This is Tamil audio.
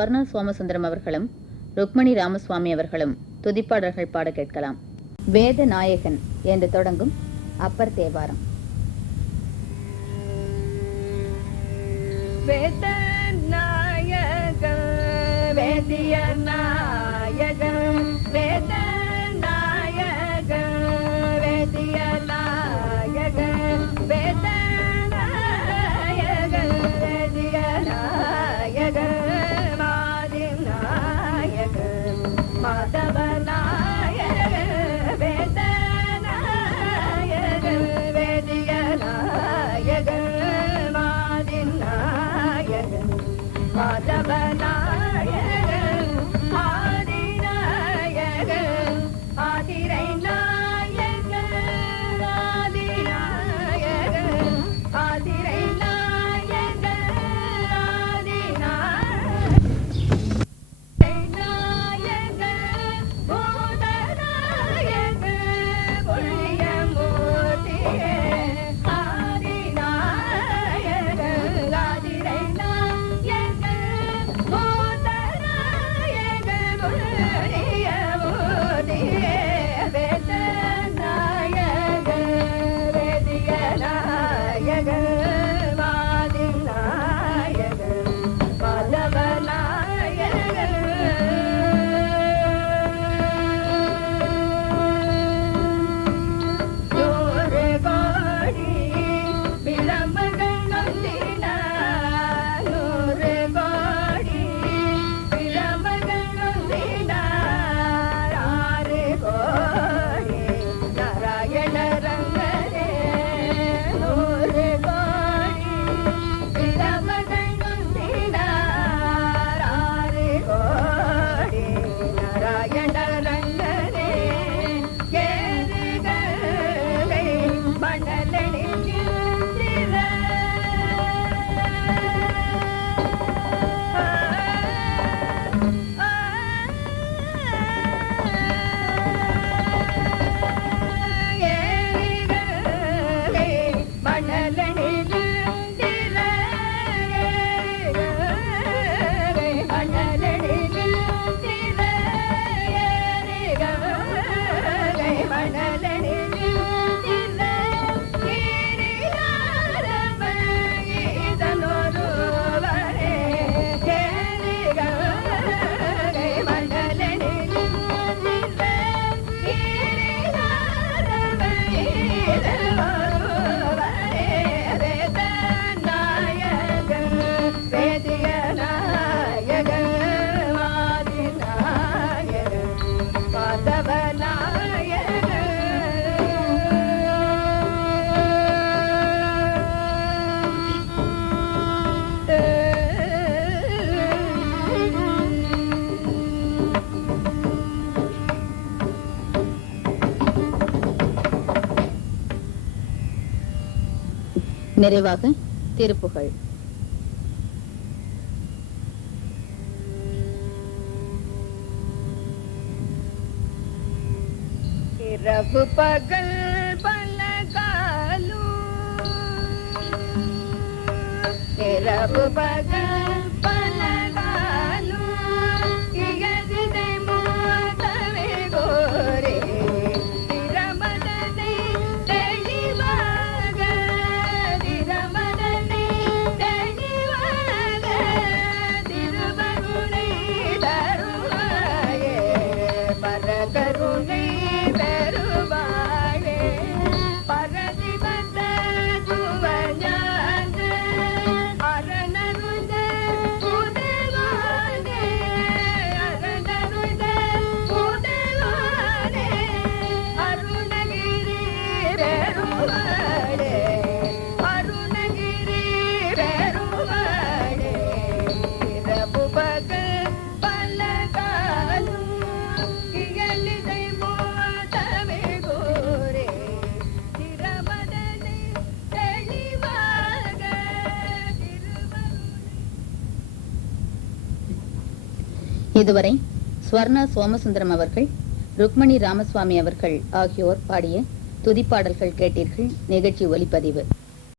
ஸ்வர்ணா சோமசுந்தரம் அவர்களும் ருக்மணி ராமசுவாமி அவர்களும் துதிப்பாடல்கள் பாட கேட்கலாம். வேத நாயகன் என்று தொடங்கும் அப்பர் தேவாரம். வேத நாயகன் வேதிய நாயகன் வேத நாயகன் வேதிய நாயகன் வேத நாயகன் வேதிய நாயகன் மாதி நாயகன் மாதவ நாயகன் வேத நாயகன் வேதிய நாயகன் மாதி நாயகன் மாதவ நாயகன் ஆதி நாயகன் ஆதிரை நாயகன் ஆதி நாயகன் ஆதிரை நாயகன் ஆதி நாயகன் பூத நாயகன் புண்ணிய மூர்த்தியே ஆதி நாயகன் ஆதிரை நாயகன் பூத நாயகன் புண்ணிய மூர்த்தியே வேத நாயகன் வேதிய நாயகன் வாதி நாயகன் மாதவ நூறு கோடி விளம்பங்கள் நொந்தினார் நூறு கோடி விளம்பங்கள் நொந்தினார் ஆறு கோடி நாராயண ரங்கரே நூறு கோடி விளம்பங்கள் நொந்தினார் ஆறு கோடி நாராயண ரங்கரே கேதுகளை மணலெனில் நிறைவாக திருப்புகழ். இரவு பகல் பலகாலும் இரவு பகல் பலகாலும் இயதிதை மூத்தவே கோரே திரமதனை தெளிவாக திரமதனை தெளிவாக திருவருணை தருவாயே பரகருணை பெருவாயே பரதிபத சுவஞான அரணருத புதவானே அரணருத புதவானே அருணகிரி பெருவாளே அருணகிரி பெருவாளே இரவு பகல் பலகாலும் இயலிதை மூத்தவே கோரே திரமதனை தெளிவாக இதுவரை ஸ்வர்ணா சோமசுந்தரம் அவர்கள், ருக்மணி ராமசுவாமி அவர்கள் ஆகியோர் பாடிய துதிப்பாடல்கள் கேட்டீர்கள். நிகழ்ச்சி ஒலிப்பதிவு.